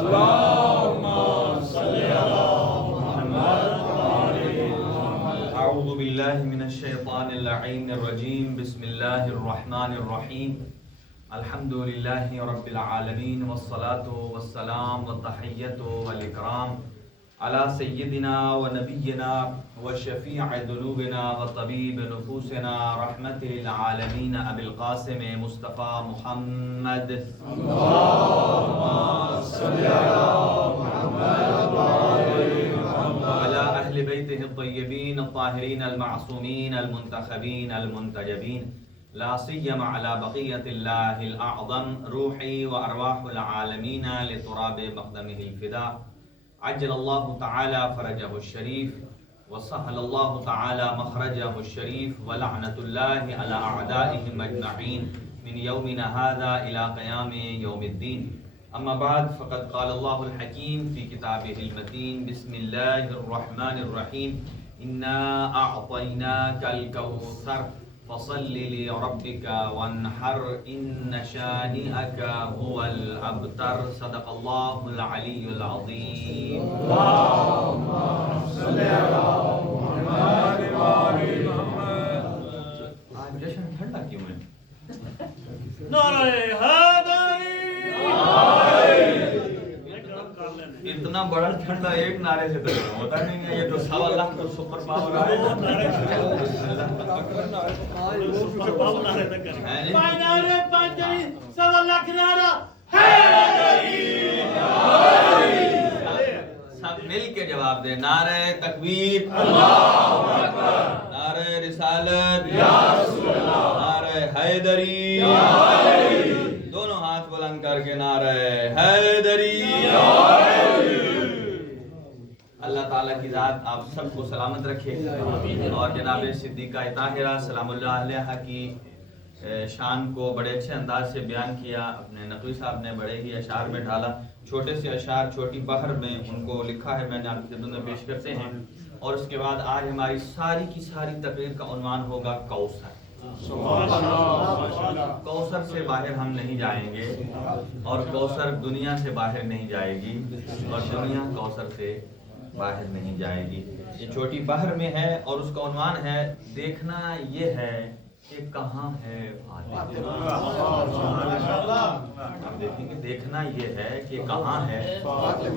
اللهم صل على محمد اعوذ باللہ من الشیطان اللعین الرجیم بسم اللہ الرحمن الرحیم الحمد للہ رب العالمین والصلاة والسلام والتحیت والاکرام علی سیدنا و نبینا و شفیع ذنوبنا و طبیب نفوسنا رحمت للعالمین ابی القاسم مصطفیٰ محمد اللهم صل على محمد وعلى اہل بیتہ الطیبین الطاہرین المعصومین المنتخبین المنتجبین لا سیما على بقیت اللہ الاعظم روحی و ارواح العالمین لتراب مقدمہ الفداء عجل اللہ تعالی فرجہ الشریف وسهل اللہ تعالی مخرجہ الشریف ولعنت اللہ علی اعدائهم اجمعین من یومنا هذا الى قیام یوم الدین. اما بعد فقد قال اللہ الحکیم فی کتابہ المتین بسم اللہ الرحمن الرحیم انا اعطیناک الکوثر فصل لربک وانحر ان شانئک هو الابتر. صدق اللہ العلی العظیم. اللهم صل على محمد وآل محمد. آج جشن ٹھنڈا کیوں ہے؟ نعرہ حیدری اتنا بڑا ٹھنڈا ایک نعرے سے تو ہوتا نہیں ہے. یہ تو 1.25 لاکھ تو سپر پاور ہے. سب مل کے جواب دے. نعرہ تکبیر اللہ اکبر، نعرہ رسالت یا رسول اللہ، نعرہ حیدری یا حیدری. دونوں ہاتھ بلند کر کے نعرہ حیدری یا حیدری. اللہ تعالیٰ کی ذات آپ سب کو سلامت رکھے اور جناب صدیقہ طاہرہ سلام اللہ علیہ کی شان کو بڑے اچھے انداز سے بیان کیا. اپنے نقوی صاحب نے بڑے ہی اشعار میں ڈھالا. چھوٹے سے اشعار چھوٹی بحر میں ان کو لکھا ہے، میں نے آپ کی خدمت میں پیش کرتے ہیں. اور اس کے بعد آج ہماری ساری کی ساری تقریر کا عنوان ہوگا کوثر. کوثر سے باہر ہم نہیں جائیں گے اور کوثر دنیا سے باہر نہیں جائے گی اور دنیا کوثر سے باہر نہیں جائے گی. یہ چھوٹی بحر میں ہے اور اس کا عنوان ہے دیکھنا یہ ہے کہ کہاں ہے فاطمہ. آپ دیکھیں گے دیکھنا یہ ہے کہ کہاں ہے.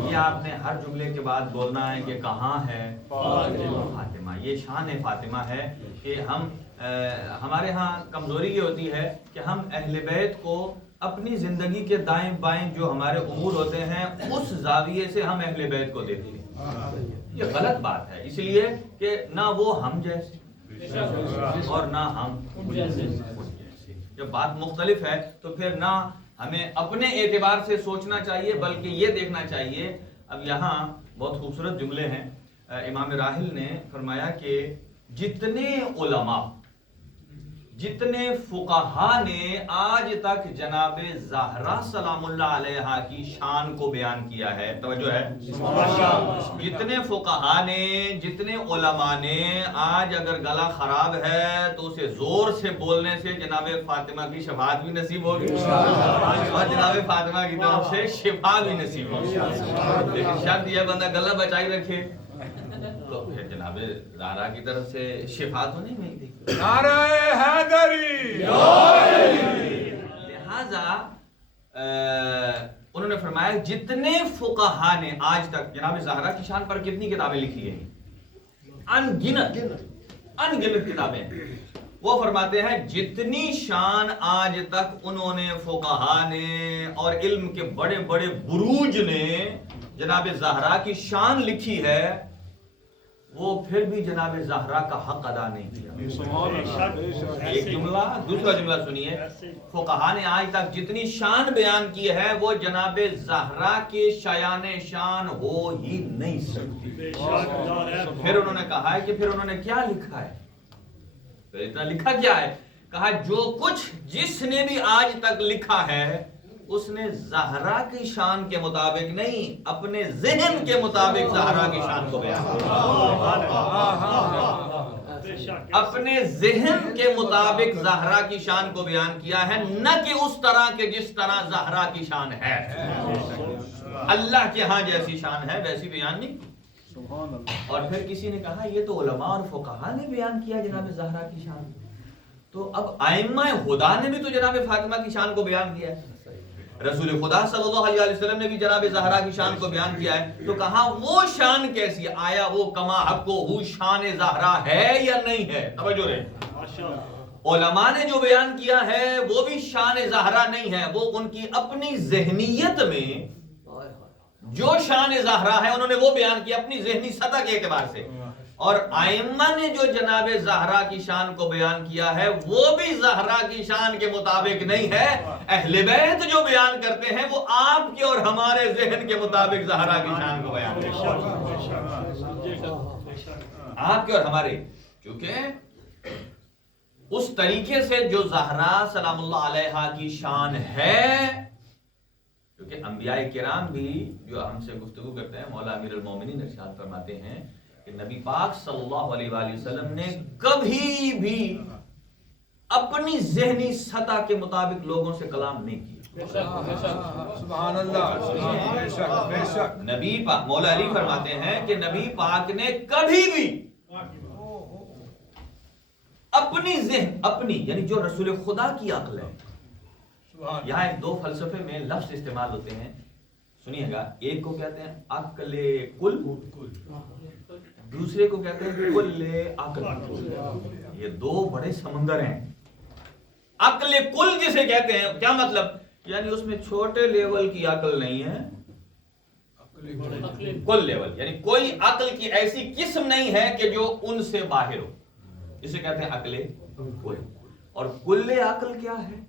یہ آپ نے ہر جملے کے بعد بولنا ہے کہ کہاں ہے فاطمہ. یہ شان فاطمہ ہے کہ ہم ہمارے ہاں کمزوری یہ ہوتی ہے کہ ہم اہل بیت کو اپنی زندگی کے دائیں بائیں جو ہمارے امور ہوتے ہیں اس زاویے سے ہم اہل بیت کو دیکھتے ہیں. یہ غلط بات ہے، اس لیے کہ نہ وہ ہم جیسے اور نہ ہم ان جیسے. جب بات مختلف ہے تو پھر نہ ہمیں اپنے اعتبار سے سوچنا چاہیے بلکہ یہ دیکھنا چاہیے. اب یہاں بہت خوبصورت جملے ہیں. امام راحل نے فرمایا کہ جتنے علماء جتنے فقہا نے آج تک جناب زہرا سلام اللہ علیہ کی شان کو بیان کیا ہے، توجہ ہے، جتنے فقہا نے جتنے علماء نے آج اگر گلا خراب ہے تو اسے زور سے بولنے سے جناب فاطمہ کی شفاعت بھی نصیب ہوگی اور جناب فاطمہ کی طرف سے شفا بھی نصیب ہوگی. لیکن شرط یہ بندہ گلا بچائی رکھے تو پھر جناب زہرا کی طرف سے شفا تو نہیں ملتی. نعرہ حیدری. لہذا انہوں نے فرمایا جتنے فقہا نے آج تک جناب زہرا کی شان پر کتنی کتابیں لکھی ہیں؟ ان گنت کتابیں. وہ فرماتے ہیں جتنی شان آج تک انہوں نے فقہا نے اور علم کے بڑے بڑے بروج نے جناب زہرا کی شان لکھی ہے وہ پھر بھی جناب زہرا کا حق ادا نہیں کیا. ایک جملہ. دوسرا جملہ سنیے. فقہا نے آج تک جتنی شان بیان کی ہے وہ جناب زہرا کے شایان شان ہو ہی نہیں سکتی. پھر انہوں نے کہا ہے کہ پھر انہوں نے کیا لکھا ہے؟ پھر اتنا لکھا کیا ہے؟ کہا جو کچھ جس نے بھی آج تک لکھا ہے اس نے زہرا کی شان کے مطابق نہیں اپنے ذہن کے مطابق زہرا کی شان کو بیان کیا. اپنے ذہن کے مطابق زہرا کی شان کو بیان کیا ہے، نہ کہ اس طرح کے جس طرح زہرا کی شان ہے۔ اللہ کے ہاں جیسی شان ہے ویسی بیان نہیں۔ اور پھر کسی نے کہا یہ تو علماء اور فقہاء نے بیان کیا جناب زہرا کی شان، تو اب ائمہ خدا نے بھی تو جناب فاطمہ کی شان کو بیان کیا ہے، رسول خدا صلی اللہ علیہ وسلم نے بھی جناب زہرا کی شان کو بیان کیا ہے، تو کہاں وہ شان کیسی ہے؟ آیا وہ کما حق کو ہو شان زہرا ہے یا نہیں ہے؟ توجہ رہے، علماء نے جو بیان کیا ہے وہ بھی شان زہرا نہیں ہے، وہ ان کی اپنی ذہنیت میں جو شان زہرا ہے انہوں نے وہ بیان کیا اپنی ذہنی سطح کے اعتبار سے، اور ائمہ نے جو جناب زہرا کی شان کو بیان کیا ہے وہ بھی زہرا کی شان کے مطابق نہیں ہے۔ اہل بیت جو بیان کرتے ہیں وہ آپ کے اور ہمارے ذہن کے مطابق زہرا کی شان کو بیان کرتے ہیں، آپ کے اور ہمارے، کیونکہ اس طریقے سے جو زہرا سلام اللہ علیہا کی شان ہے، کیونکہ انبیاء کرام بھی جو ہم سے گفتگو کرتے ہیں، مولا امیر المومنین ارشاد فرماتے ہیں کہ نبی پاک صلی اللہ علیہ وآلہ وسلم نے کبھی بھی اپنی ذہنی سطح کے مطابق لوگوں سے کلام نہیں کیا۔ سبحان اللہ، بے شک بے شک۔ نبی پاک، مولا علی فرماتے ہیں کہ نبی پاک نے کبھی بھی اپنی ذہن، اپنی یعنی جو رسول خدا کی عقل ہے، یہاں ایک دو فلسفے میں لفظ استعمال ہوتے ہیں، سنیے گا، ایک کو کہتے ہیں عقل کل، دوسرے کو کہتے ہیں کل عقل۔ یہ دو بڑے سمندر ہیں۔ عقل کل جسے کہتے ہیں، کیا مطلب؟ یعنی اس میں چھوٹے لیول کی عقل نہیں ہے، کل لیول، یعنی کوئی عقل کی ایسی قسم نہیں ہے کہ جو ان سے باہر ہو، جسے کہتے ہیں عقل کل۔ اور کل عقل کیا ہے؟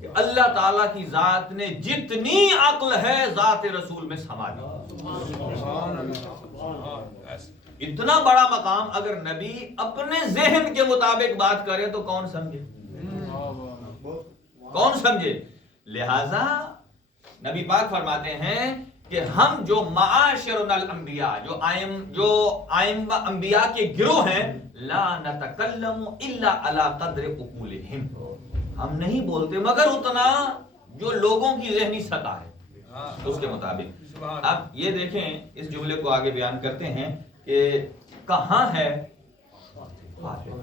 کہ اللہ تعالیٰ کی ذات نے جتنی عقل ہے ذات رسول میں سما دی۔ اتنا بڑا مقام اگر نبی اپنے ذہن کے مطابق بات کرے تو کون سمجھے؟ کون سمجھے؟ لہذا نبی پاک فرماتے ہیں کہ ہم جو معاشرنا الانبیاء، جو انبیاء کے گروہ ہیں، لا نتکلم الا علی قدر عقولہم، ہم نہیں بولتے مگر اتنا جو لوگوں کی ذہنی سطح ہے اس کے مطابق۔ اب یہ دیکھیں، اس جملے کو آگے بیان کرتے ہیں کہ کہاں ہے فاطمہ،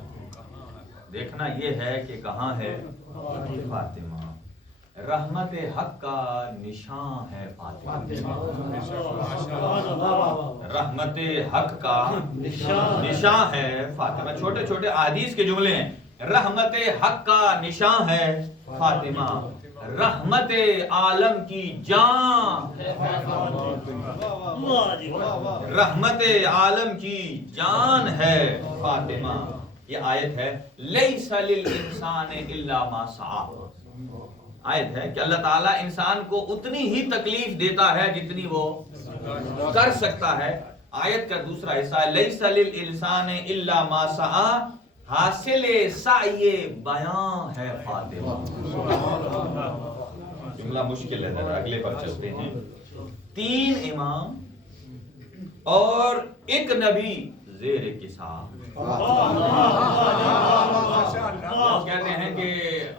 دیکھنا یہ ہے کہ کہاں ہے فاطمہ، رحمت حق کا نشان ہے فاطمہ، رحمت حق کا نشان ہے فاطمہ۔ چھوٹے چھوٹے احادیث کے جملے ہیں، رحمت حق کا نشان ہے فاطمہ، رحمت عالم کی جان، رحمت عالم کی جان ہے فاطمہ۔ یہ آیت ہے لیس للانسان الا ما سعی، آیت ہے کہ اللہ تعالیٰ انسان کو اتنی ہی تکلیف دیتا ہے جتنی وہ کر سکتا ہے۔ آیت کا دوسرا حصہ لیس للانسان الا ما سعی، حاصل سعی بیان ہے فاطمہ۔ جملہ مشکل ہے، ذرا اگلے پر چلتے ہیں۔ 3 امام اور 1 نبی زیر کساء۔ کہتے ہیں کہ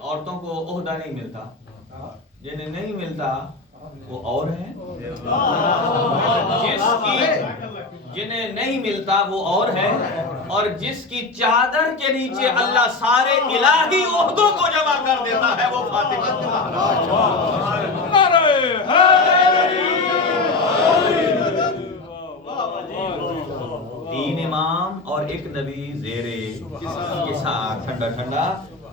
عورتوں کو عہدہ نہیں ملتا، جنہیں نہیں ملتا وہ اور ہیں، جنہیں نہیں ملتا وہ اور ہے، اور جس کی چادر کے نیچے اللہ سارے الہی عہدوں کو جمع کر دیتا ہے وہ فاطمہ۔ تین امام اور 1 نبی زیر کساء، ٹھنڈا ٹھنڈا،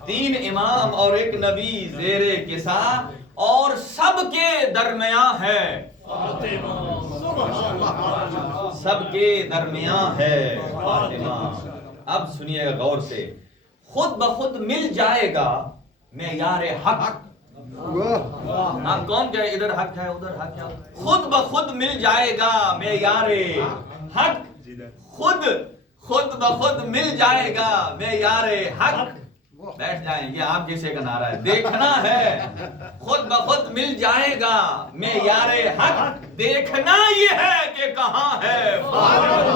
3 امام اور 1 نبی زیر کساء، اور سب کے درمیان ہے، سب کے درمیان ہے فاطمہ۔ اب سنیے غور سے، خود بخود مل جائے گا معیار حق۔ آپ کون کہے ادھر حق ہے ادھر حق ہے؟ خود بخود مل جائے گا معیار حق، خود بخود مل جائے گا معیار حق۔ بیٹھ جائیں، یہ آپ جیسے کا نعرہ ہے، دیکھنا ہے خود بخود مل جائے گا معیار حق، دیکھنا یہ ہے کہ کہاں ہے فاطمہ۔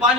5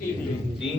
3,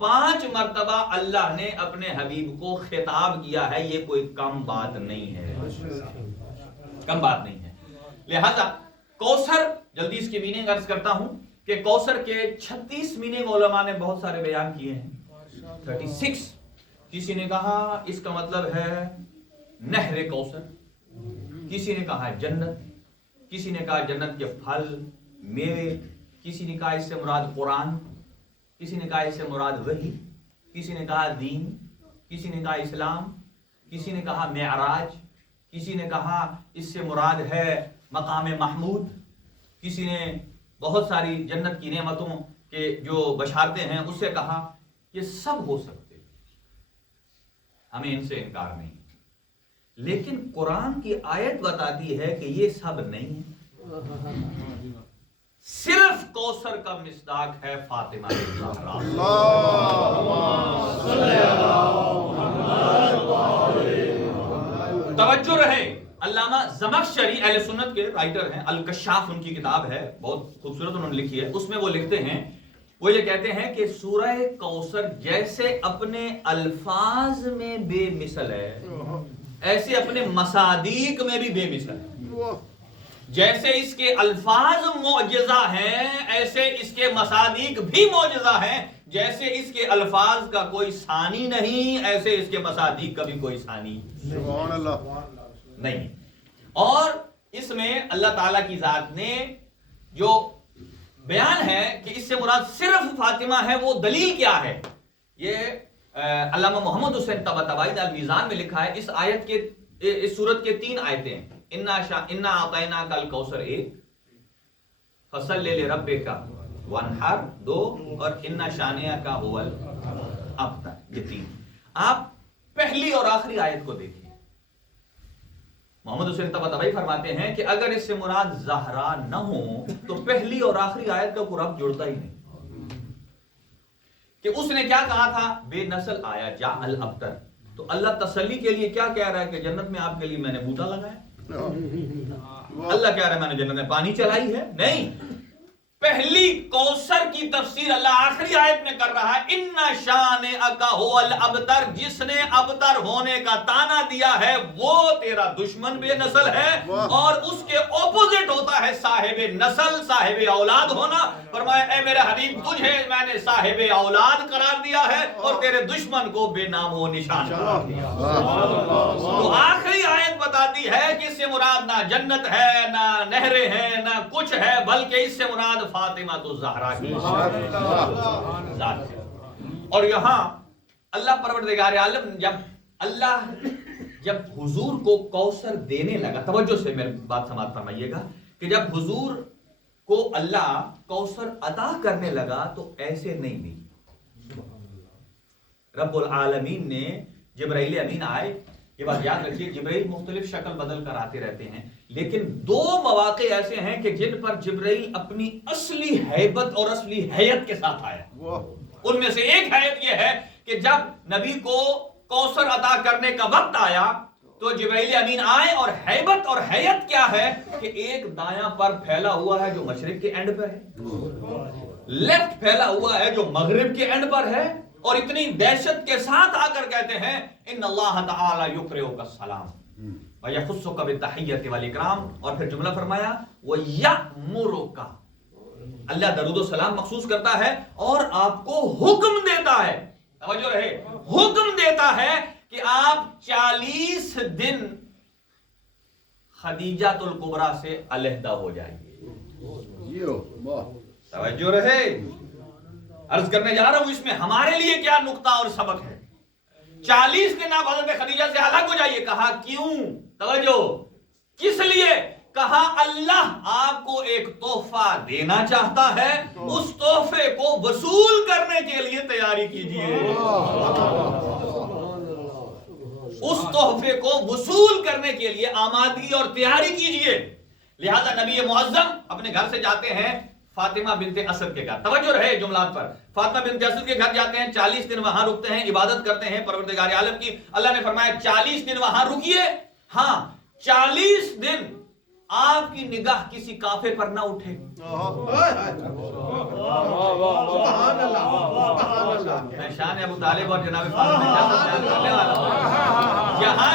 5 مرتبہ اللہ نے اپنے حبیب کو خطاب کیا ہے. یہ کوئی کم بات نہیں ہے, کم بات نہیں ہے. لہذا کوثر, جلدی اس کی میننگ عرض کرتا ہوں کہ کوثر کے 36 میننگ علماء نے بہت سارے بیان کیے ہیں. 36. کسی نے کہا اس کا مطلب ہے نہر کوثر, کسی نے کہا جنت, کسی نے کہا جنت کے پھل میوے, کسی نے کہا اس سے مراد قرآن, کسی نے کہا اس سے مراد وحی, کسی نے کہا دین, کسی نے کہا اسلام, کسی نے کہا معراج, کسی نے کہا اس سے مراد ہے مقام محمود, کسی نے بہت ساری جنت کی نعمتوں کے جو بشارتیں ہیں اس سے کہا. یہ سب ہو سکتے, ہمیں ان سے انکار نہیں, لیکن قرآن کی آیت بتاتی ہے کہ یہ سب نہیں ہے. صرف کوثر کا مصداق ہے فاطمہ الزہرا. توجہ رہے, علامہ زمخشری اہل سنت کے رائٹر ہیں, الکشاف ان کی کتاب ہے, بہت خوبصورت انہوں نے لکھی ہے. اس میں وہ لکھتے ہیں, وہ یہ کہتے ہیں کہ سورہ کوثر جیسے اپنے الفاظ میں بے مثل ہے, ایسے اپنے مصادیق میں بھی بے مثل ہے. جیسے اس کے الفاظ معجزہ ہیں ایسے اس کے مصادیق بھی معجزہ ہیں. جیسے اس کے الفاظ کا کوئی ثانی نہیں ایسے اس کے مصادیق کا بھی کوئی ثانی سبحان اللہ نہیں. اور اس میں اللہ تعالیٰ کی ذات نے جو بیان ہے کہ اس سے مراد صرف فاطمہ ہے, وہ دلیل کیا ہے؟ یہ علامہ محمد حسین طباطبائی نے المیزان میں لکھا ہے. اس آیت کے, اس سورت کے 3 آیتیں ہیں. انا اعطیناک الکوثر 1, فصل لربک وانحر 2, اور انا شانئک هو الابتر, یہ 3. آپ پہلی اور آخری آیت کو دیکھیں. محمد حسین طباطبائی فرماتے ہیں کہ اگر اس سے مراد زہرا نہ ہو تو پہلی اور آخری آیت کا کوئی ربط جڑتا ہی نہیں. کہ اس نے کیا کہا تھا, بے نسل آیا جا الابتر, تو اللہ تسلی کے لیے کیا کہہ رہا ہے کہ جنت میں آپ کے لیے میں نے بوٹا لگایا. اللہ کہہ رہا ہے میں نے جنت میں پانی چلائی ہے. نہیں, پہلی کوثر کی تفسیر اللہ آخری آیت میں کر رہا ہے, اِنَّ شَانِئَکَ هُوَ الْأَبْتَرُ, جس نے ابتر ہونے کا تانا دیا ہے وہ تیرا دشمن بے نسل ہے. اور اس کے اپوزٹ ہوتا ہے صاحب نسل, صاحب اولاد ہونا. فرمایا اے میرے حبیب تجھے میں نے صاحب اولاد قرار دیا ہے اور تیرے دشمن کو بے نام و نشان قرار دیا. تو آخری آیت بتاتی ہے کہ اس سے مراد نہ جنت ہے, نہ نہریں ہیں, نہ کچھ ہے, بلکہ اس سے مراد فاطمہ تو زہرا کی ذات ہے. اور یہاں اللہ پروردگار عالم جب حضور کو کوثر دینے لگا, توجہ سے میری بات سماعت فرمائیے گا, کہ جب حضور کو اللہ کوثر عطا کرنے لگا تو ایسے نہیں دی. رب العالمین نے جبرائیل امین آئے, یہ بات یاد رکھیے جبرائیل مختلف شکل بدل کر آتے رہتے ہیں, لیکن 2 مواقع ایسے ہیں کہ جن پر جبرائیل اپنی اصلی ہیبت اور اصلی حیت کے ساتھ آیا. ان میں سے ایک حیت یہ ہے کہ جب نبی کو کوثر عطا کرنے کا وقت آیا تو جبرائیل امین آئے, اور ہیبت اور حیت کیا ہے کہ ایک دایاں پر پھیلا ہوا ہے جو مشرق کے اینڈ پر ہے, لیفٹ پھیلا ہوا ہے جو مغرب کے اینڈ پر ہے, اور اتنی دہشت کے ساتھ آ کر کہتے ہیں ان اللہ تعالی یقرئک السلام ویخصک بالتحیۃ والاکرام, اور پھر جملہ فرمایا ویأمرک, اللہ درود و سلام مخصوص کرتا ہے اور آپ کو حکم دیتا ہے. توجہ رہے, حکم دیتا ہے کہ آپ 40 دن خدیجہ الکبریٰ سے علیحدہ ہو جائیے. توجہ رہے, عرض کرنے جا رہا ہوں اس میں ہمارے لیے کیا نقطہ اور سبق ہے. 40 دن آپ حضرت خدیجہ سے الگ ہو جائیے. کہا کیوں؟ توجہ, کس لیے؟ کہا اللہ آپ کو ایک تحفہ دینا چاہتا ہے, اس تحفے کو وصول کرنے کے لیے تیاری کیجئے. اس تحفے کو وصول کرنے کے لیے آمادگی اور تیاری کیجئے. لہذا نبی معظم اپنے گھر سے جاتے ہیں فاطمہ بنت اسد کے گھر. توجہ رہے جملات پر. فاطمہ بنت اسد کے گھر جاتے ہیں, 40 دن وہاں رکتے ہیں, عبادت کرتے ہیں پروردگار عالم کی. اللہ نے فرمایا 40 دن وہاں رکیے. ہاں, 40 دن آپ کی نگاہ کسی کافر پر نہ اٹھے. میں شان ابو طالب اور جناب فاطمہ کا بیان کرنے والا ہوں. یہاں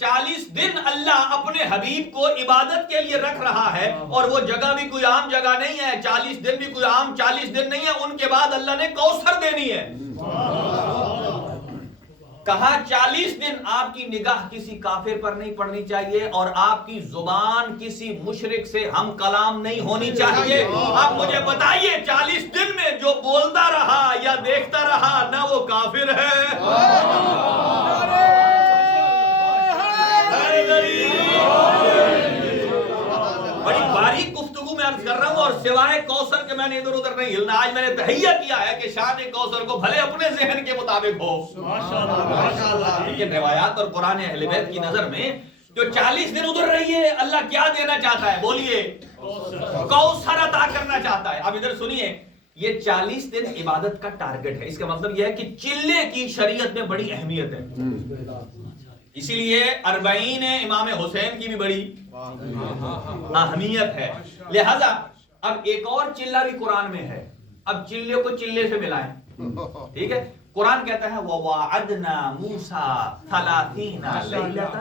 40 دن اللہ اپنے حبیب کو عبادت کے لیے رکھ رہا ہے, اور وہ جگہ بھی کوئی عام جگہ نہیں ہے, 40 دن بھی کوئی عام 40 دن نہیں ہے. ان کے بعد اللہ نے کوثر دینی ہے. کہا 40 دن آپ کی نگاہ کسی کافر پر نہیں پڑنی چاہیے, اور آپ کی زبان کسی مشرک سے ہم کلام نہیں ہونی چاہیے. آپ مجھے بتائیے 40 دن میں جو بولتا رہا یا دیکھتا رہا, نہ وہ کافر ہے. بڑی باریک گفتگو میں عرض کر رہا ہوں, اور سوائے کوثر کے میں نے ادھر ادھر نہیں ہلنا. آج میں نے تہیہ کیا ہے کہ شان کوثر کو بھلے اپنے ذہن کے مطابق ہو, لیکن روایات اور قرآن اہل بیت کی نظر میں جو 40 دن ادھر رہی ہے, اللہ کیا دینا چاہتا ہے؟ بولیے, کوثر عطا کرنا چاہتا ہے. اب ادھر سنیے, یہ 40 دن عبادت کا ٹارگٹ ہے. اس کا مطلب یہ ہے کہ چلے کی شریعت میں بڑی اہمیت ہے. اسی لیے 40 امام حسین کی بھی بڑی اہمیت ہے. لہذا اب ایک اور چلہ بھی قرآن میں ہے. اب چلے کو چلے سے ملائیں, ٹھیک ہے. قرآن کہتا ہے وَوَعَدْنَا مُوسَىٰ 30 لَيْلَةً,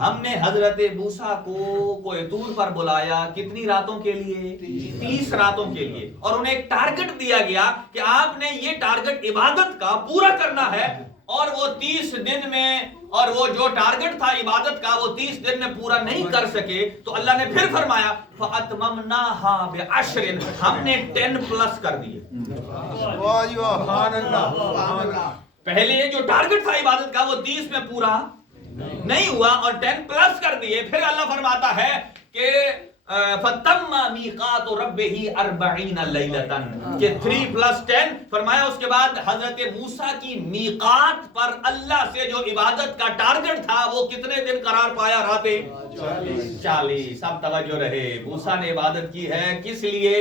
ہم نے حضرت موسیٰ کو کوہ طور پر بلایا. کتنی راتوں کے لیے؟ 30 راتوں کے لیے. اور انہیں ایک ٹارگٹ دیا گیا کہ آپ نے یہ ٹارگٹ عبادت کا پورا کرنا ہے, اور وہ 30 دن میں, اور وہ جو ٹارگٹ تھا عبادت کا وہ 30 دن میں پورا نہیں کر سکے, تو اللہ نے پھر فرمایا فَأَتْمَمْنَاهَا بِعَشْرٍ, ہم نے 10 پلس کر دیے. پہلے جو ٹارگٹ تھا عبادت کا وہ 30 میں پورا نہیں ہوا, اور 10 پلس کر دیے. پھر اللہ فرماتا ہے کہ فَتَمَّ مِيقَاتُ رَبِّهِ 40 لَيْلَةً, کہ 3+10 فرمایا. اس کے بعد حضرت موسیٰ کی میقات پر اللہ سے جو عبادت کا ٹارگٹ تھا وہ کتنے دن قرار پایا؟ راتیں 40. اب توجہ رہے, موسیٰ نے عبادت کی ہے کس لیے؟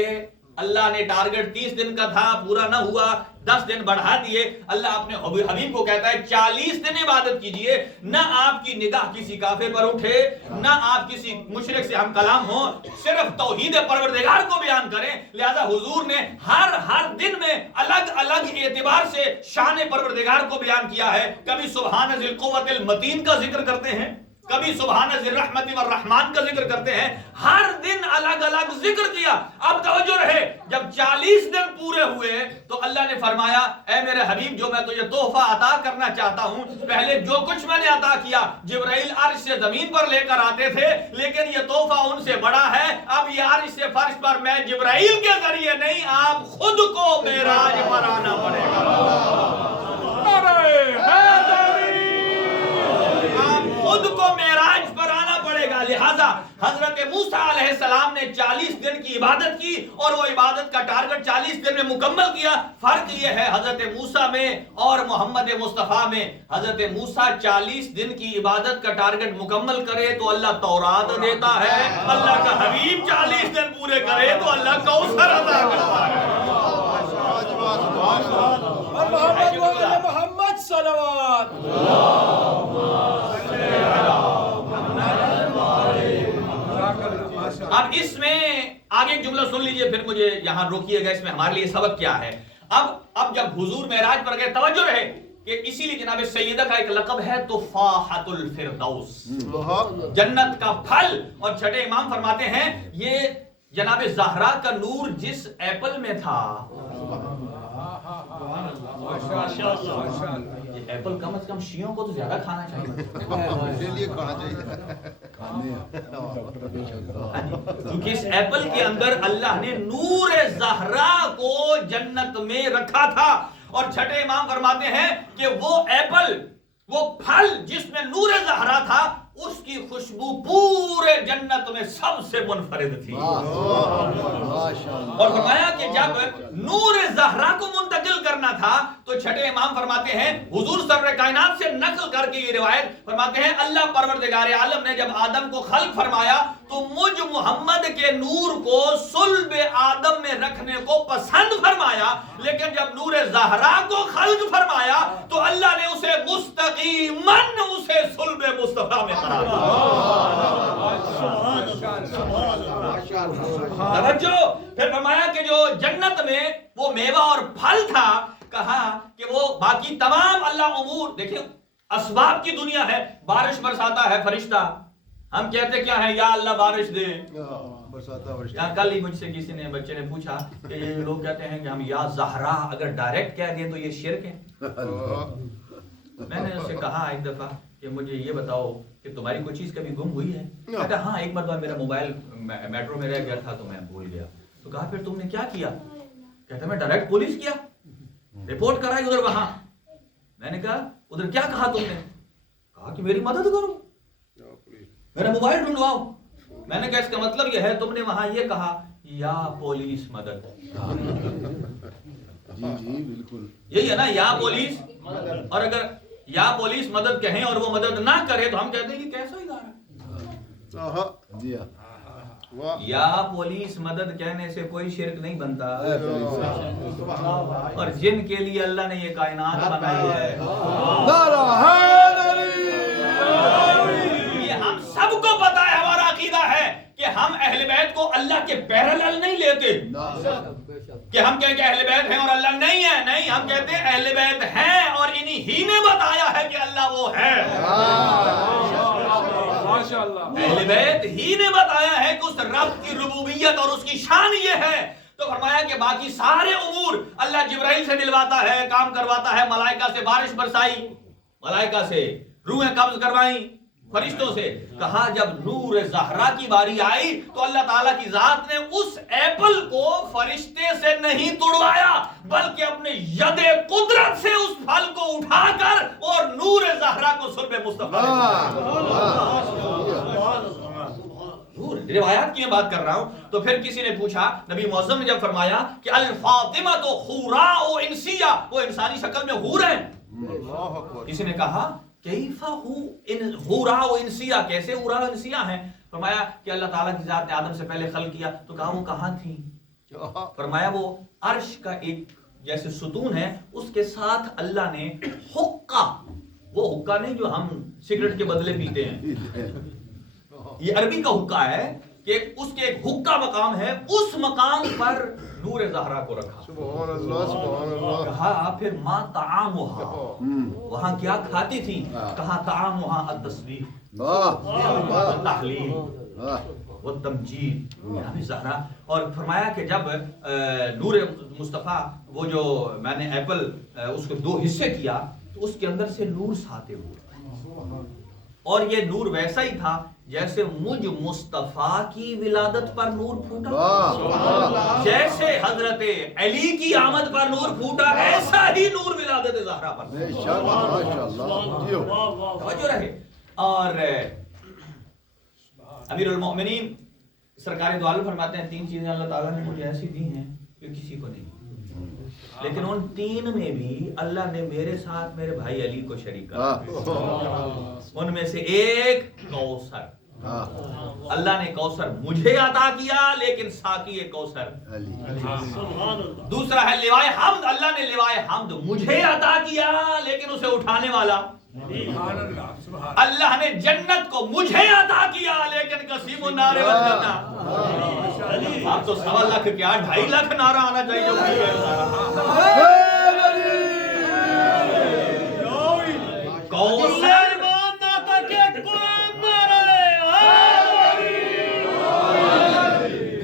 اللہ نے ٹارگٹ 30 دن کا تھا, پورا نہ ہوا, 10 دن بڑھا دیے. اللہ اپنے حبیب کو کہتا ہے 40 دن عبادت کیجئے, نہ آپ کی نگاہ کسی کافر پر اٹھے, نہ آپ کسی مشرک سے ہم کلام ہو, صرف توحید پروردگار کو بیان کریں. لہذا حضور نے ہر دن میں الگ الگ اعتبار سے شان پروردگار کو بیان کیا ہے. کبھی سبحان ذی القوۃ المتین کا ذکر کرتے ہیں, کبھی سبحان ذی الرحمت والرحمان کا ذکر کرتے ہیں. ہر دن الگ الگ ذکر کیا. اب توجہ رہے, جب 40 دن پورے ہوئے تو اللہ نے فرمایا اے میرے حبیب, جو میں تجھے تحفہ عطا کرنا چاہتا ہوں, پہلے جو کچھ میں نے عطا کیا جبرائیل عرش سے زمین پر لے کر آتے تھے, لیکن یہ تحفہ ان سے بڑا ہے. اب یہ عرش سے فرش پر میں جبرائیل کے ذریعے نہیں, آپ خود کو معراج پر آنا پڑے گا. خود کو معراج پر آنا پڑے گا. لہذا حضرت موسیٰ علیہ السلام نے 40 دن کی عبادت کی, اور وہ عبادت کا ٹارگٹ 40 دن میں مکمل کیا. فرق یہ ہے حضرت موسیٰ میں اور محمد مصطفیٰ میں, حضرت موسیٰ 40 دن کی عبادت کا ٹارگٹ مکمل کرے تو اللہ تورات دیتا ہے, اللہ کا حبیب 40 دن پورے کرے تو اللہ کوثر عطا کرتا ہے. محمد صلوات. اب اس میں آگے ایک جملہ سن لیجئے, پھر مجھے یہاں روکیے گا. اس میں ہمارے لیے سبق کیا ہے؟ اب جب حضور معراج پر گئے, توجہ رہے کہ اسی لیے جناب سیدہ کا ایک لقب ہے تفاحۃ الفردوس, جنت کا پھل. اور چھٹے امام فرماتے ہیں یہ جناب زہرا کا نور جس ایپل میں تھا, یہ ایپل کم از کم شیعوں کو تو زیادہ کھانا چاہیے, کیونکہ اس ایپل کے اندر اللہ نے نور زہرا کو جنت میں رکھا تھا. اور چھٹے امام فرماتے ہیں کہ وہ ایپل, وہ پھل جس میں نور زہرا تھا, اس کی خوشبو پورے جنت میں سب سے منفرد تھی. اور فرمایا کہ جب نور زہرا کو منتقل کرنا تھا تو چھٹے امام فرماتے ہیں, حضور سرور کائنات سے نقل کر کے یہ روایت فرماتے ہیں, اللہ پروردگار عالم نے جب آدم کو خلق فرمایا تو مجھ محمد کے نور کو صلب آدم میں رکھنے کو پسند فرمایا, لیکن جب نور زہرا کو خلق فرمایا تو اللہ نے اسے مستقیماً اسے صلب مصطفیٰ میں توجہ. پھر فرمایا کہ جو جنت میں وہ میوہ اور پھل تھا, کہا کہ وہ باقی تمام اللہ امور، دیکھیں اسباب کی دنیا ہے، بارش برساتا ہے فرشتہ، ہم کہتے کیا ہے یا اللہ بارش دے، یا کل ہی مجھ سے کسی نے بچے نے پوچھا کہ یہ لوگ کہتے ہیں کہ ہم یا زہرا اگر ڈائریکٹ کہہ دیں تو یہ شرک ہے۔ میں نے اس سے کہا ایک دفعہ کہ مجھے یہ بتاؤ کہ تمہاری کوئی چیز کبھی گم ہوئی ہے؟ کہا ہاں ایک مرتبہ میرا موبائل میٹرو میں رہ گیا تھا تو میں بھول گیا۔ تو کہا پھر تم نے کیا کیا؟ کہتا میں ڈائریکٹ پولیس کیا، رپورٹ کرائی ادھر وہاں۔ میں نے کہا ادھر کیا کہا تم نے؟ کہا کہ میری مدد کرو، میرا موبائل ڈھونڈواؤ۔ میں نے کہا اس کا مطلب یہ ہے تم نے وہاں یہ کہا یا پولیس مدد۔ جی جی بالکل یہی ہے نا یا پولیس، اور اگر یا پولیس مدد کہیں اور وہ مدد نہ کرے تو ہم کہتے ہیں کہ کیسا ادارہ ہے؟ جی یا پولیس مدد کہنے سے کوئی شرک نہیں بنتا، اور جن کے لیے اللہ نے یہ کائنات بنائی ہے یہ ہم سب کو پتا ہے، ہمارا عقیدہ ہے کہ ہم اہل بیت کو اللہ کے پیرالل نہیں لیتے کہ ہم کہیں کہ اہل بیت ہیں اور اللہ نہیں ہے، نہیں، ہم کہتے ہیں اہل بیت ہیں اور انہی ہی نے بتایا ہے کہ اللہ وہ ہے۔ اہل بیت ہی نے بتایا ہے کہ اس رب کی ربوبیت اور اس کی شان یہ ہے۔ تو فرمایا کہ باقی سارے امور اللہ جبرائیل سے دلواتا ہے، کام کرواتا ہے، ملائکہ سے بارش برسائی، ملائکہ سے روحیں قبض کروائیں، فرشتوں سے۔ کہا جب نور زہرا کی باری آئی تو اللہ تعالیٰ کی ذات نے اس ایپل کو فرشتے سے نہیں توڑوایا بلکہ اپنے ید قدرت سے اس پھل کو اٹھا کر اور نور زہرا کو سرب مصطفیٰ روایات کی میں بات کر رہا ہوں۔ تو پھر کسی نے پوچھا، نبی معظم نے جب فرمایا کہ الفاطمہ تو حوراء و انسیہ، وہ انسانی شکل میں حور ہیں، کسی نے کہا کیفا حوراء و انسیہ، کیسے حوراء و انسیہ ہیں؟ فرمایا کہ اللہ تعالیٰ کی ذات نے آدم سے پہلے خلق کیا تو کہا وہ کہاں تھیں؟ فرمایا وہ عرش کا ایک جیسے ستون ہے، اس کے ساتھ اللہ نے حقہ، وہ حقہ نہیں جو ہم سگریٹ کے بدلے پیتے ہیں، یہ عربی کا حقہ ہے کہ اس کے ایک حقہ مقام ہے، اس مقام پر نور زہرا کو رکھا۔ سبحان اللہ سبحان اللہ۔ کہا پھر ما طعامھا، وہاں کیا کھاتی تھی؟ کہا طعامھا التسبیح والتحلیل والتمجید، یعنی زہرا۔ اور فرمایا کہ جب نور مصطفیٰ وہ جو میں نے ایپل اس کو دو حصے کیا تو اس کے اندر سے نور ساتے ہوئے، اور یہ نور ویسا ہی تھا جیسے مجھ مصطفیٰ کی ولادت پر نور پھوٹا، جیسے حضرت علی کی آمد پر نور پھوٹا، ایسا ہی نور ولادت زہرا پر۔ توجہ رہے۔ اور امیر المؤمنین سرکار دو عالم فرماتے ہیں تین چیزیں اللہ تعالیٰ نے مجھے ایسی دی ہیں جو کسی کو نہیں، لیکن ان تین میں بھی اللہ نے میرے ساتھ میرے بھائی علی کو شریک کر، ان میں سے ایک کوثر، اللہ نے کوثر مجھے عطا کیا لیکن ساقی کوثر دوسرا ہے لیوائے حمد، اللہ نے لیوائے حمد مجھے عطا کیا لیکن اسے اٹھانے والا اللہ نے جنت کو مجھے عطا کیا لیکن قسیم النار والجنہ۔ آپ تو 1.25 لاکھ کیا 2.5 لاکھ نعرہ آنا چاہیے کوثر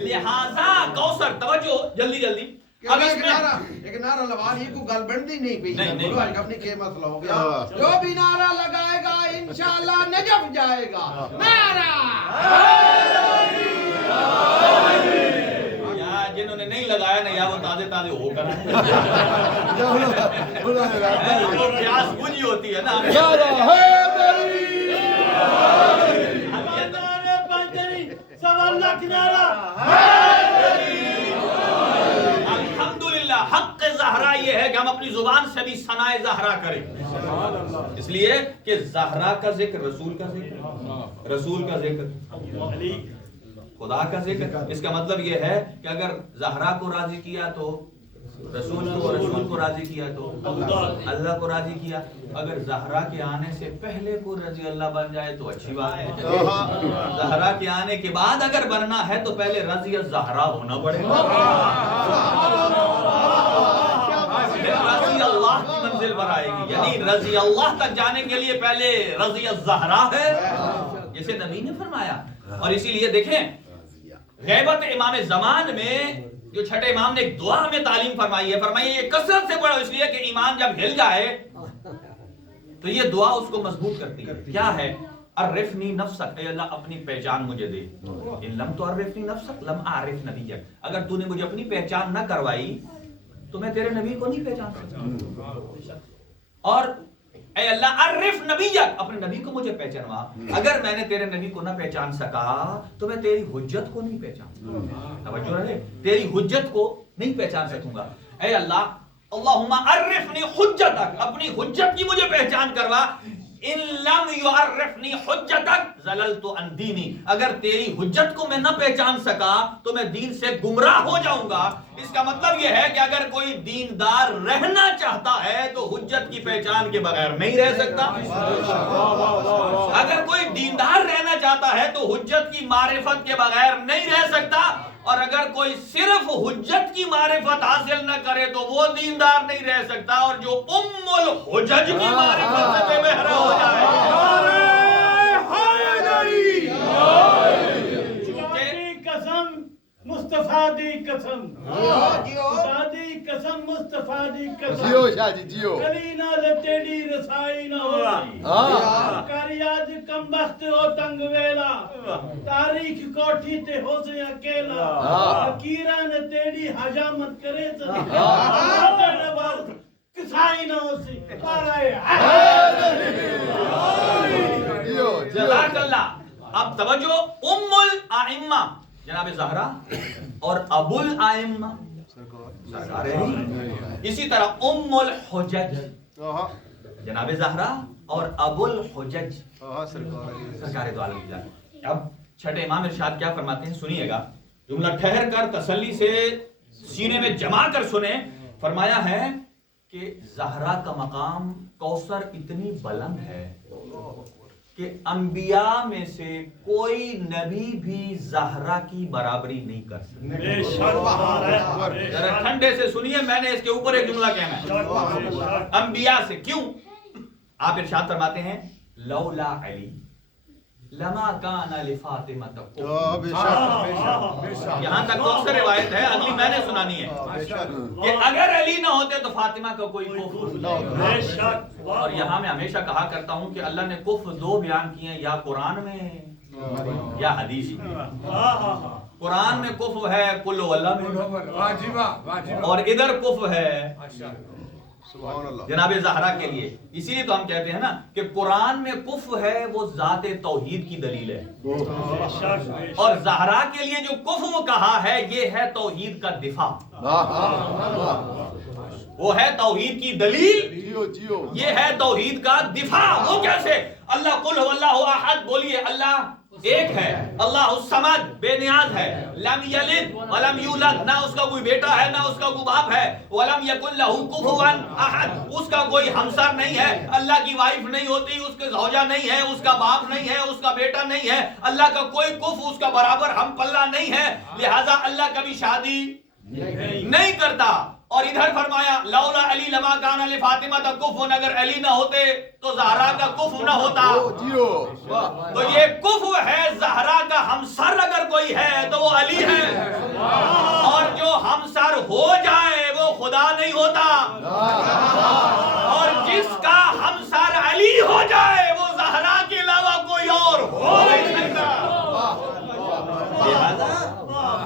لہذا کوثر۔ توجہ جلدی جلدی، اب اس میں ایک نعرہ لگا یہ کو گل بندی نہیں پئی، نہیں آج اپنے کے مسئلہ ہو گیا، جو بھی نعرہ لگائے گا انشاءاللہ نجف جائے گا۔ نعرہ یا جنہوں نے نہیں لگایا نا یا وہ تازے تازے ہو کر پیاس بجھی ہوتی ہے نا۔ الحمدللہ حق زہرا یہ ہے کہ ہم اپنی زبان سے بھی ثناء زہرا کریں، اس لیے کہ زہرا کا ذکر رسول کا ذکر، رسول کا ذکر خدا کا ذکر۔ اس کا مطلب یہ ہے کہ اگر زہرا کو راضی کیا تو رسول کو، رسول کو راضی کیا تو اللہ کو راضی کیا۔ اگر زہرا کے آنے سے پہلے کو رضی اللہ بن جائے تو اچھی بات ہے، زہرا کے آنے کے بعد اگر بننا ہے تو پہلے رضی الزہرا ہونا پڑے گا، رضی رضی اللہ تک جانے کے لیے پہلے رضی الزہرا ہے جسے نبی نے فرمایا. اور اسی لیے دیکھیں غیبت امام زمان میں جو چھٹے امام نے ایک دعا ہمیں تعلیم فرمائی ہے، فرمائی یہ کثرت سے پڑھو، اس لیے کہ ایمان جب ہل جائے تو یہ دعا اس کو مضبوط کرتی ہے. کیا ہے؟ عرفنی نفسک، اے اللہ اپنی پہچان مجھے دے. ان لم تعرفنی نفسک لم اعرف نبیک، اگر تو نے مجھے اپنی پہچان نہ کروائی تو میں تیرے نبی کو نہیں پہچان سکتا. اور اے اللہ عرف نبیک، اپنے نبی کو مجھے پہچانوا. اگر میں نے تیرے نبی کو نہ پہچان سکا تو میں تیری حجت کو نہیں پہچان، توجہ رہے، تیری حجت کو نہیں پہچان سکوں گا. اے اللہ اللہم عرفنی حجتک، اپنی حجت کی مجھے پہچان کروا. ان لم یعرفنی حجتک زللت عن دینی، اگر تیری حجت کو میں نہ پہچان سکا تو میں دین سے گمراہ ہو جاؤں گا. اس کا مطلب یہ ہے کہ اگر کوئی دیندار رہنا چاہتا ہے تو حجت کی پہچان کے بغیر نہیں رہ سکتا. اگر کوئی دیندار رہنا چاہتا ہے تو حجت کی معرفت کے بغیر نہیں رہ سکتا. اور اگر کوئی صرف حجت کی معرفت حاصل نہ کرے تو وہ دیندار نہیں رہ سکتا. اور جو ام الحجج کی معرفت سے بے بہرا ہو جائے، قسم مصطفیٰ دی قسم، خدا دی قسم مصطفیٰ دی قسم، جیو شاہ جی جیو. کلی نال تیری رسائی نہ ہوئی. کاری آج کم بخت ہو تنگ ویلا، تاریخ کوٹھی تے ہو سے اکیلا. فقیران تیری حجامت کرے تو کسائی نہ ہو سی. جزاک اللہ. اب توجہ، ام الائمہ جناب زہرا اور ابو الائمہ سرکار علی، اسی طرح ام الحجج جناب زہرا اور ابو الحجج سرکار دو عالم. اب چھٹے امام ارشاد کیا فرماتے ہیں، سنیے گا، جملہ ٹھہر کر تسلی سے سینے میں جما کر سنیں. فرمایا ہے کہ زہرا کا مقام کوثر اتنی بلند ہے کہ انبیاء میں سے کوئی نبی بھی زہرا کی برابری نہیں کر سکتا. ذرا ٹھنڈے سے سنیے، میں نے اس کے اوپر ایک جملہ کہنا ہے. انبیاء سے کیوں؟ آپ ارشاد فرماتے ہیں لولا علی لما کان لفاطمہ تک. یہاں تک تو اکثر روایت ہے، اگلی میں نے سنانی ہے کہ اگر علی نہ ہوتے تو فاطمہ کا کوئی کفر نہیں. اور یہاں میں ہمیشہ کہا کرتا ہوں کہ اللہ نے کفر دو بیان کیے ہیں، یا قرآن میں یا حدیث میں. قرآن میں کفر ہے قل واللہ میں، اور ادھر کفر ہے جناب زہرا کے لیے. اسی لیے تو ہم کہتے ہیں نا کہ قرآن میں کفر ہے وہ ذات توحید کی دلیل ہے، اور زہرا کے لیے جو کفر کہا ہے یہ ہے توحید کا دفاع، وہ ہے توحید کی دلیل، یہ ہے توحید کا دفاع. وہ کیسے؟ اللہ قل هو اللہ احد، بولیے اللہ ایک ہے، اللہ الصمد بے نیاز ہے، لم یلد ولم یولد، نہ اس کا کوئی بیٹا ہے نہ اس کا کوئی باپ ہے، ولم یکن لہ کفوا احد، اس کا کوئی ہمسر نہیں ہے، اللہ کی وائف نہیں ہوتی، اس کے زوجہ نہیں ہے، اس کا باپ نہیں ہے، اس کا بیٹا نہیں ہے، اللہ کا کوئی کف اس کا برابر ہم پلہ نہیں ہے، لہذا اللہ کبھی شادی نہیں کرتا. اور ادھر فرمایا لولا علی لما کان لفاطمہ کفر، اگر علی نہ ہوتے تو زہرا کا کفر نہ ہوتا. تو یہ کفر ہے زہرا کا ہمسر اگر کوئی ہے تو وہ علی ہے، اور جو ہمسر ہو جائے وہ خدا نہیں ہوتا، اور جس کا ہمسر علی ہو جائے وہ زہرا کے علاوہ کوئی اور ہو نہیں سکتا.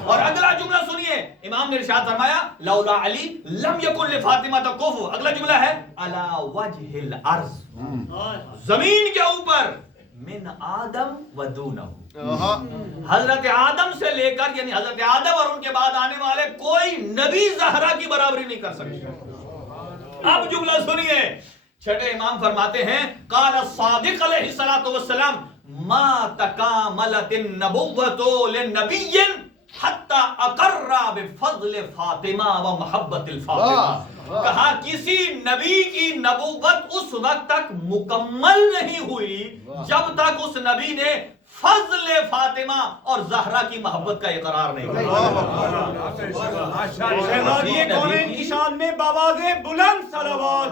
اور اگلا جملہ سنیے، امام نے ارشاد فرمایا لولا علی لم یکن لفاطمہ کفر. اگلا جملہ ہے علی وجہ الارض، زمین کے اوپر من آدم و دونہ، حضرت آدم سے لے کر یعنی حضرت آدم اور ان کے بعد آنے والے کوئی نبی زہرا کی برابری نہیں کر سکتے. اب جملہ سنیے، چھٹے امام فرماتے ہیں قال الصادق علیہ الصلوۃ والسلام ما تکاملت النبوۃ للنبی حتی اقر بفضل فاطمہ و محبت الفاطمہ. کہا کسی نبی کی نبوت اس وقت تک مکمل نہیں ہوئی جب تک اس نبی نے فضل فاطمہ اور زہرا کی محبت کا اقرار نہیں کیا. شہزادی کونین کی شان میں بآواز بلند صلوات.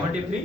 73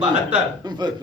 72।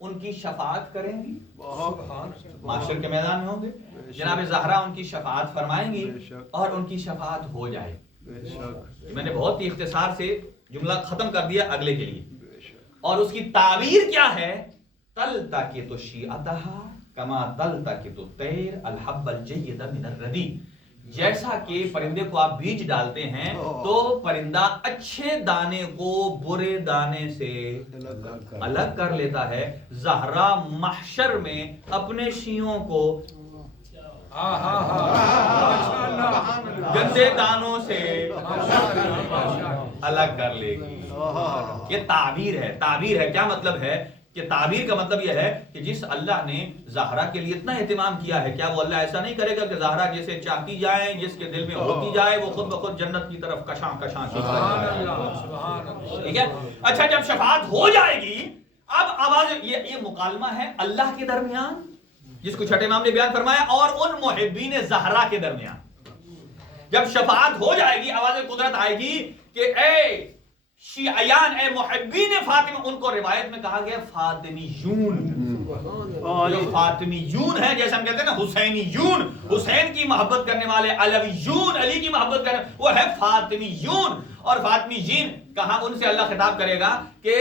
ان کی شفاعت کریں گی، معاشر کے میدان میں ہوں گے، جناب زہرا ان کی شفاعت فرمائیں گی اور ان کی شفاعت ہو جائے گی۔ میں نے بہت ہی اختصار سے جملہ ختم کر دیا اگلے کے لیے، اور اس کی تعبیر کیا ہے؟ تلتقط شیعتها کما تلتقط الطیر الحب الجید من الردی، جیسا کہ پرندے کو آپ بیج ڈالتے ہیں تو پرندہ اچھے دانے کو برے دانے سے الگ کر لیتا ہے، زہرا محشر میں اپنے شیعوں کو گندے دانوں سے الگ کر لے گی۔ یہ تعبیر ہے۔ تعبیر ہے کیا مطلب ہے؟ کہ تعبیر کا مطلب یہ ہے کہ جس اللہ نے زہرا کے لیے اتنا اہتمام کیا ہے، کیا وہ اللہ ایسا نہیں کرے گا کہ زہرا جیسے چاہتی جائے، جس کے دل میں ہوتی جائے، وہ خود بخود جنت کی طرف کشاں کشاں ٹھیک ہے؟ اچھا، جب شفاعت ہو جائے گی، اب آواز یہ مکالمہ ہے اللہ کے درمیان، جس کو چھٹے امام نے بیان فرمایا، اور ان محبین زہرا کے درمیان۔ جب شفاعت ہو جائے گی، آواز قدرت آئے گی کہ اے شیعیان، اے محبین فاطمہ، ان کو روایت میں کہا گیا فاطمیون۔ جو فاطمیون ہیں، جیسے ہم کہتے ہیں نا حسینیون، حسین کی محبت کرنے والے، علیویون، علی کی محبت کرنے، وہ ہے فاطمیون۔ اور فاطمیین کہاں ان سے اللہ خطاب کرے گا کہ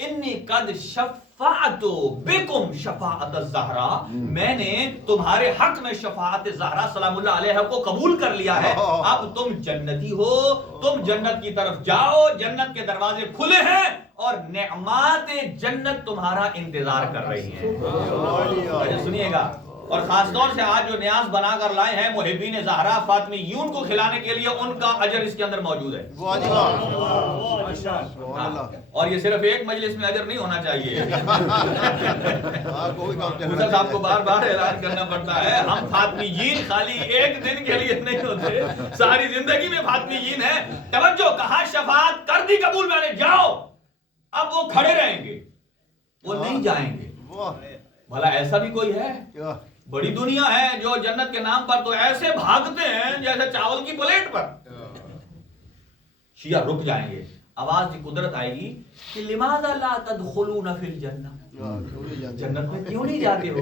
انی قد شفعت بکم شفاعت الزہرا، میں نے تمہارے حق میں شفاعت زہرا سلام اللہ علیہ کو قبول کر لیا ہے، اب تم جنتی ہو، تم جنت کی طرف جاؤ، جنت کے دروازے کھلے ہیں اور نعمات جنت تمہارا انتظار کر رہی ہیں۔ سنیے گا، اور خاص طور سے آج جو نیاز بنا کر لائے ہیں محبین زہرا فاطمیون کو کھلانے کے لیے، ان کا اجر اس کے اندر موجود ہے۔ اور یہ صرف ایک مجلس میں اجر نہیں ہونا چاہیے، موسیٰ صاحب کو بار بار اعلان کرنا پڑتا ہے، ہم فاطمیین خالی ایک دن کے لیے نہیں ہوتے، ساری زندگی میں فاطمیین ہیں۔ توجہ، کہا شفاعت کر دی قبول، میں نے جاؤ، اب وہ کھڑے رہیں گے، وہ نہیں جائیں گے۔ بھلا ایسا بھی کوئی ہے؟ بڑی دنیا ہے جو جنت کے نام پر تو ایسے بھاگتے ہیں جیسے چاول کی پلیٹ پر۔ شیعہ رک جائیں گے، آواز کی قدرت آئے گی کہ لماذا لا تدخلون فی الجنہ، جنت میں کیوں نہیں جاتے ہو؟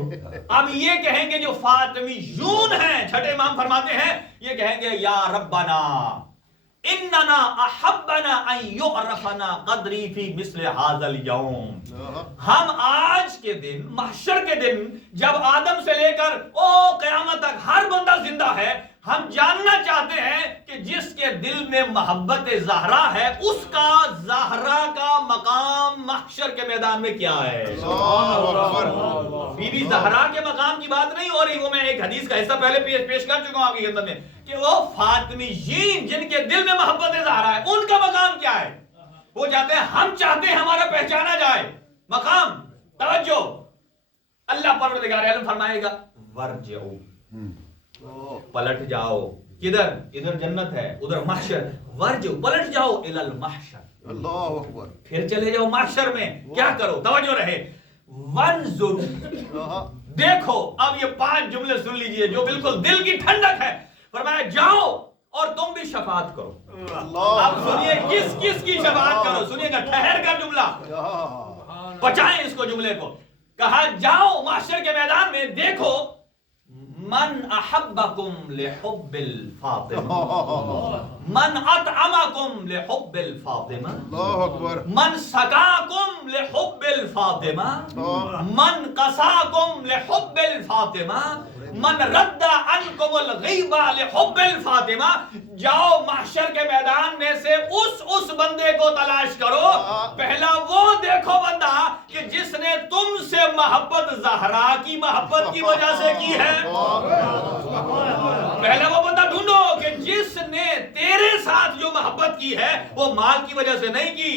اب یہ کہیں گے جو فاطمیون ہیں، چھٹے امام فرماتے ہیں، یہ کہیں گے یا ربنا اننا احبنا ان یعرفنا قدری فی مثل هذا اليوم، ہم آج کے دن، محشر کے دن، جب آدم سے لے کر قیامت تک ہر بندہ زندہ ہے، ہم جاننا چاہتے ہیں کہ جس کے دل میں محبت زہرا ہے، اس کا زہرا کا مقام محشر کے میدان میں کیا ہے۔ بی بی زہرا کے مقام کی بات نہیں ہو رہی، وہ میں ایک حدیث کا حصہ پہلے پیش کر چکا ہوں آپ کی خدمت میں، کہ وہ فاطمیین جن کے دل میں محبت زہرا ہے، ان کا مقام کیا ہے؟ وہ چاہتے ہیں، ہم چاہتے ہیں ہمارا پہچانا جائے مقام۔ توجہ، اللہ پروردگار عالم فرمائے گا ورجعو، پلٹ جاؤ، کدھر؟ ادھر جنت ہے، ادھر محشر، ورجعو، پلٹ جاؤ الی المحشر، اللہ اکبر، پھر چلے جاؤ محشر میں، کیا کرو؟ توجہ رہے، وانظروا، دیکھو۔ اب یہ 5 جملے سن لیجئے جو بالکل دل کی ٹھنڈک ہے۔ فرمایا جاؤ اور تم بھی شفاعت کرو۔ اب سنیے کس کس کی شفاعت کرو، سنیے گا، ٹھہر کر جملہ پچائیں اس کو جملے کو۔ کہا جاؤ محشر کے میدان میں، دیکھو من احبکم لحب الفاطمہ، من اطعمکم لحب الفاطمہ، اللہ اکبر، من سقاکم لحب الفاطمہ، من قصاکم لحب الفاطمہ، من رد عنکم الغیبہ لحب الفاطمہ۔ جاؤ محشر کے میدان میں سے اس بندے کو تلاش کرو، پہلا وہ دیکھو بندہ کہ جس نے تم سے محبت زہرا کی محبت کی وجہ سے کی ہے، پہلا وہ بندہ ڈھونڈو کہ جس نے تیرے ساتھ جو محبت کی ہے وہ مال کی وجہ سے نہیں کی،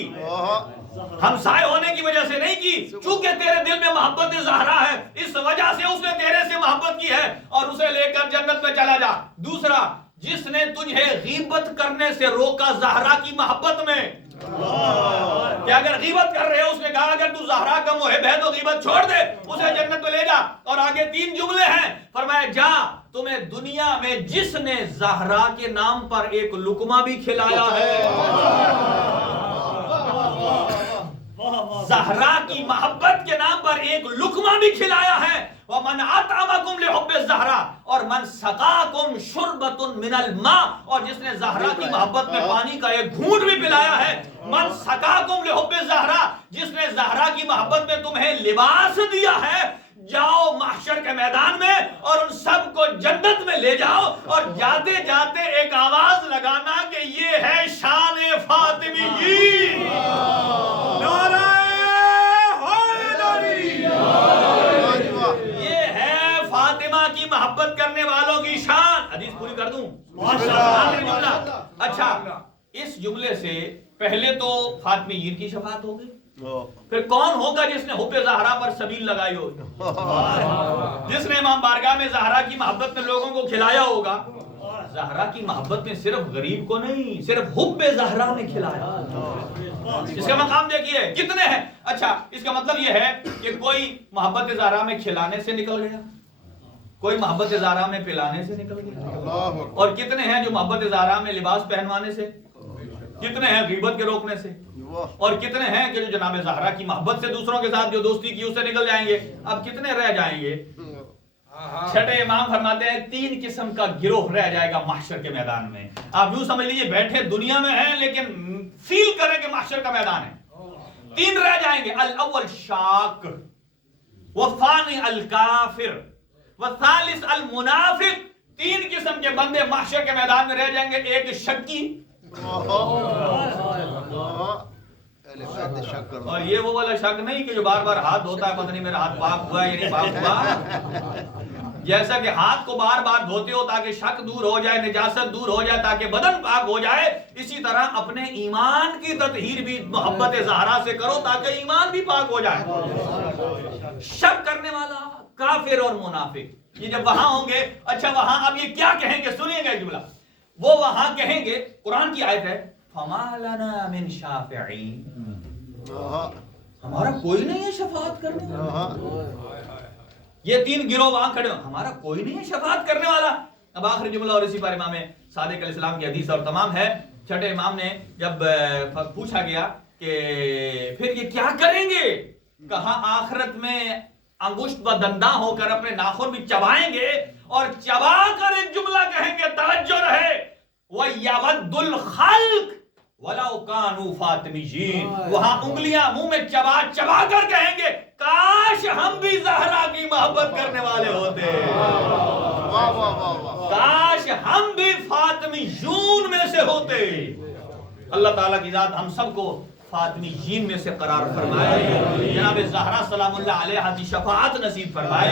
ہمسائے ہونے کی وجہ سے نہیں کی، چونکہ تیرے دل میں محبت زہرا ہے، اس وجہ سے اس نے تیرے سے محبت کی ہے، اور اسے لے کر جنت میں چلا جا۔ دوسرا، جس نے تجھے غیبت کرنے سے روکا زہرا کی محبت میں، کہ اگر غیبت کر رہے ہو، اس نے کہا اگر تو زہرا کا محب ہے تو غیبت چھوڑ دے، اسے جنت میں لے جا۔ اور آگے 3 جملے ہیں، فرمایا جا، تمہیں دنیا میں جس نے زہرا کے نام پر ایک لقمہ بھی کھلایا ہے، زہرا کی محبت کے نام پر ایک لقمہ بھی کھلایا ہے. وَمَنْ أَطْعَمَكُمْ لِحُبِّ الزَّهْرَا اور مَنْ سَقَاكُمْ شُرْبَةٌ مِنَ الْمَاءِ اور جس نے زہرا کی محبت میں پانی کا ایک گھونٹ بھی پلایا ہے. مَنْ سَقَاكُمْ لِحُبِّ الزَّهْرَا جس نے زہرا کی محبت میں تمہیں لباس دیا ہے. جاؤ محشر کے میدان میں اور ان سب کو جنت میں لے جاؤ اور جاتے جاتے ایک آواز لگانا کہ یہ ہے شان فاطمیین. نعرہ حیدری. یہ ہے فاطمہ کی محبت کرنے والوں کی شان. حدیث پوری کر دوں. آخری جملہ. اچھا اس جملے سے پہلے تو فاطمیین کی شفاعت ہو گئی. پھر کون ہوگا جس نے حب زہرا پر سبیل لگائی ہوگی, جس نے امام بارگاہ میں زہرا کی محبت میں لوگوں کو کھلایا ہوگا. زہرا کی محبت میں صرف غریب کو نہیں, صرف حب زہرا نے کھلایا. اس کا مقام دیکھیے کتنے ہیں. اچھا اس کا مطلب یہ ہے کہ کوئی محبت زہرا میں کھلانے سے نکل گیا, کوئی محبت زہرا میں پلانے سے نکل گیا, اور کتنے ہیں جو محبت زہرا میں لباس پہنوانے سے, کتنے ہیں غیبت کے روکنے سے, اور کتنے ہیں کہ جو جناب زہرا کی محبت سے دوسروں کے ساتھ جو دوستی کی اس سے نکل جائیں گے. اب کتنے رہ جائیں گے؟ چھٹے امام فرماتے ہیں 3 قسم کا گروہ رہ جائے گا محشر کے میدان میں. آپ یوں سمجھ لیجئے بیٹھے دنیا میں ہیں لیکن فیل کریں کہ محشر کا میدان ہے. 3 رہ جائیں گے. الاول شاک, والثانی الکافر, والثالث المنافق. 3 قسم کے بندے محشر کے میدان میں رہ جائیں گے. ایک شکی, اور یہ وہ والا شک نہیں کہ جو بار بار ہاتھ دھوتا ہے پتہ نہیں میرا ہاتھ پاک ہوا یا نہیں پاک ہوا. جیسا کہ ہاتھ کو بار بار دھوتے ہو تاکہ شک دور ہو جائے, نجاست دور ہو جائے, تاکہ بدن پاک ہو جائے, اسی طرح اپنے ایمان کی تطہیر بھی محبت زہرا سے کرو تاکہ ایمان بھی پاک ہو جائے. شک کرنے والا, کافر اور منافق, یہ جب وہاں ہوں گے. اچھا وہاں اب یہ کیا کہیں گے, سنیے گا جملہ. وہ وہاں کہیں گے, قرآن کی آیت ہے, فَمَا لَنَا مِن شَافِعِينَ ہمارا کوئی نہیں ہے شفاعت کرنے والا. یہ 3 گروہ وہاں کھڑے ہو, ہمارا کوئی نہیں ہے شفاعت کرنے والا. اب آخری جملہ اور اسی پر امام صادق علیہ السلام کی حدیث اور تمام ہے. چھٹے امام نے جب پوچھا گیا کہ پھر یہ کیا کریں گے, کہا آخرت میں انگشت و دنداں ہو کر اپنے ناخن بھی چبائیں گے اور چبا کر ایک جملہ کہیں گے, توجہ رہے, وَيَوَدُّ الْخَلْقِ وَلَوْ كَانُوا فَاطِمِيِّينَ. وہاں انگلیاں منہ میں چبا چبا کر کہیں گے کاش ہم بھی زہرا کی محبت کرنے والے ہوتے, کاش ہم بھی فاطمیون میں سے ہوتے. اللہ تعالیٰ کی ذات ہم سب کو فاطمیین میں سے قرار فرمائے. جناب زہرا سلام اللہ علیہ کی شفاعت نصیب فرمائے.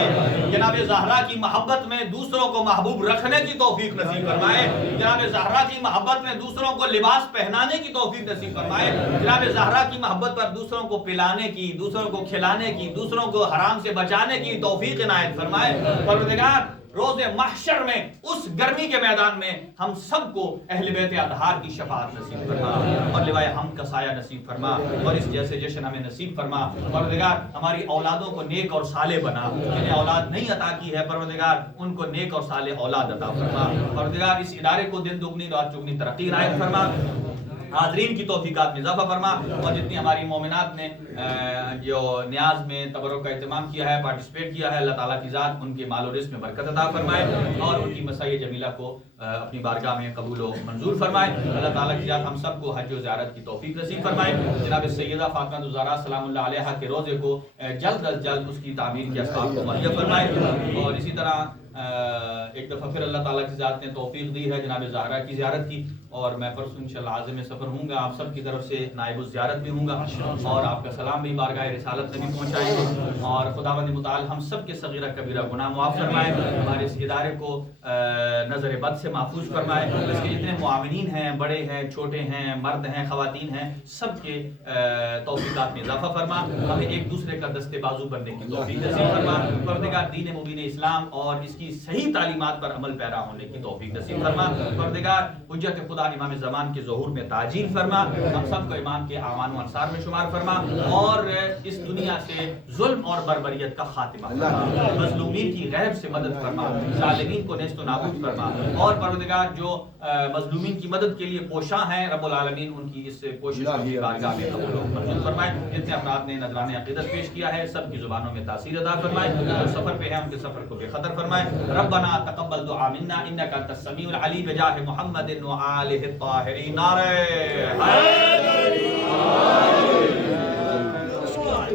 جناب زہرا کی محبت میں دوسروں کو محبوب رکھنے کی توفیق نصیب فرمائے. جناب زہرا کی محبت میں دوسروں کو لباس پہنانے کی توفیق نصیب فرمائے. جناب زہرا کی محبت پر دوسروں کو پلانے کی, دوسروں کو کھلانے کی, دوسروں کو حرام سے بچانے کی توفیق عنایت فرمائے. پروردگار روز محشر میں اس گرمی کے میدان میں ہم سب کو اہل بیت اطہار کی شفاعت نصیب فرما اور لوائے ہم کا سایہ نصیب فرما اور اس جیسے جشن ہمیں نصیب فرما. پروردگار ہماری اولادوں کو نیک اور صالح بنا, جنہیں اولاد نہیں عطا کی ہے پروردگار ان کو نیک اور صالح اولاد عطا فرما. پروردگار اس ادارے کو دن دگنی رات چگنی ترقی عنایت فرما, حاضرین کی توفیقات میں اضافہ فرما, اور جتنی ہماری مومنات نے جو نیاز میں تبرک کا اہتمام کیا ہے, پارٹیسپیٹ کیا ہے, اللہ تعالیٰ کی ذات ان کے مال و رزق میں برکت عطا فرمائے اور ان کی مسائی جمیلہ کو اپنی بارگاہ میں قبول و منظور فرمائے. اللہ تعالیٰ کی ذات ہم سب کو حج و زیارت کی توفیق نصیب فرمائے. جناب سیدہ فاطمہ الزہرا سلام اللہ علیہا کے روضے کو جلد از جلد اس کی تعمیر کے اسباب کو مہیا فرمائے. اور اسی طرح ایک دفعہ پھر اللہ تعالیٰ کی ذات نے توفیق دی ہے جناب زہرا کی زیارت کی, اور میں پرسوں انشاءاللہ عازم سفر ہوں گا, آپ سب کی طرف سے نائب الزیارت بھی ہوں گا اور آپ کا سلام بھی بارگاہ رسالت میں بھی پہنچائیں گے. اور خداوند متعال ہم سب کے صغیرہ کبیرہ گناہ معاف فرمائے, ہمارے اس ادارے کو نظر بد سے محفوظ فرمائے. اس کے جتنے معاونین ہیں, بڑے ہیں, چھوٹے ہیں, مرد ہیں, خواتین ہیں, سب کے توفیقات میں اضافہ فرما. ہمیں ایک دوسرے کا دستے بازو بننے کی توفیق نصیب فرما. پروردگار دین مبین اسلام اور اس کی صحیح تعلیمات پر عمل پیرا ہونے کی توفیق نصیب فرما. پروردگار حجت خدا امام زمان کے ظہور میں تاجیل فرما. ہم سب کو امام کے اعوان و انصار میں شمار فرما اور اس دنیا سے ظلم اور بربریت کا خاتمہ فرما. مظلومین کی غیب سے مدد فرما, ظالمین کو نیست و نابود فرما اور پروردگار جو مظلومین کی مدد کے لیے کوشاں ہیں، رب العالمین ان کی اس کوشش کو بھی بارگاہ میں قبول و منظور فرمائے. جتنے افراد نے نذرانہ عقیدت پیش کیا ہے سب کی زبانوں میں تاثیر عطا فرمائے. جو سفر پہ ہیں ان کے سفر کو بے خطر فرمائے. ربنا تقبل دعا منا انک انت السمیع العلیم بجاہ محمد و آلہ الطاہرین. نعرہ حیدری.